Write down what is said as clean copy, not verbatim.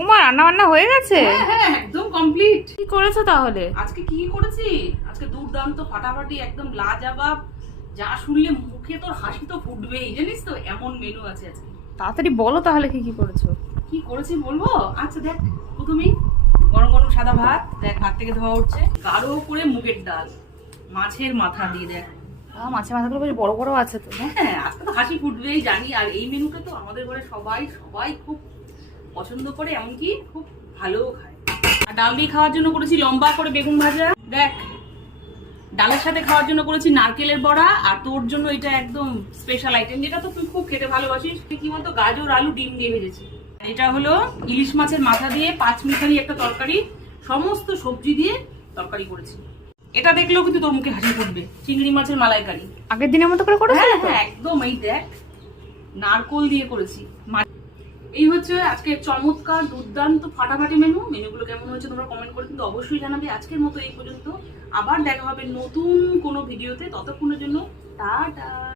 ওমা রান্না বান্না হয়ে গেছে? হ্যাঁ একদম কমপ্লিট। কি করেছো তাহলে? আজকে কি করেছি? আজকে দুর্দান্ত ফাটাফাটি একদম লাজবাব, যা শুনলে মুখে তোর হাসি তো ফুটবেই, জানিস তো এমন মেনু আছে আজকে। তাড়াতাড়ি বলো তাহলে কি কি করেছো। কি করেছি বলবো? আচ্ছা দেখ, প্রথমেই গরম গরম সাদা ভাত, দেখ ভাত থেকে ধোয়া উঠছে, গাঢ় করে মুগের ডাল, মাছের মাথা দিয়ে দেখ। মাছের মাথাগুলো বেশ বড় বড় আছে তো। হ্যাঁ আজকে তো হাসি ফুটবেই জানি। আর এই মেনুটা তো আমাদের ঘরে সবাই সবাই খুব পছন্দ করে, এমনকি খুব ভালোও খায়। আর ডাল দিয়ে খাওয়ার জন্য করেছি লম্বা করে বেগুন ভাজা, দেখ ডালের সাথে খাওয়ার জন্য করেছি নারকেলের বড়া, আর তোর জন্য এটা একদম স্পেশাল আইটেম, যেটা তো তুই খুব খেতে ভালোবাসিস, কি বলতো গাজর আলু ডিম দিয়ে ভেজেছি। এটা হলো ইলিশ মাছের মাথা দিয়ে পাঁচমিশালি একটা তরকারি, সমস্ত সবজি দিয়ে তরকারি করেছি। এটা দেখলেও কিন্তু তোর মুখে হাসি ফুটবে। চিংড়ি মাছের মালাইকারি আগের দিনের মতো করে করেছো? হ্যাঁ একদম, এই দেখ নারকোল দিয়ে করেছি। এই হচ্ছে আজকে চমৎকার দুর্দান্ত ফাটাফাটি মেনু। মেনুগুলো কেমন হয়েছে তোমরা কমেন্ট করে কিন্তু অবশ্যই জানাবে। আজকের মতো এই পর্যন্ত, আবার দেখা হবে নতুন কোনো ভিডিওতে। ততক্ষণের জন্য টাটা।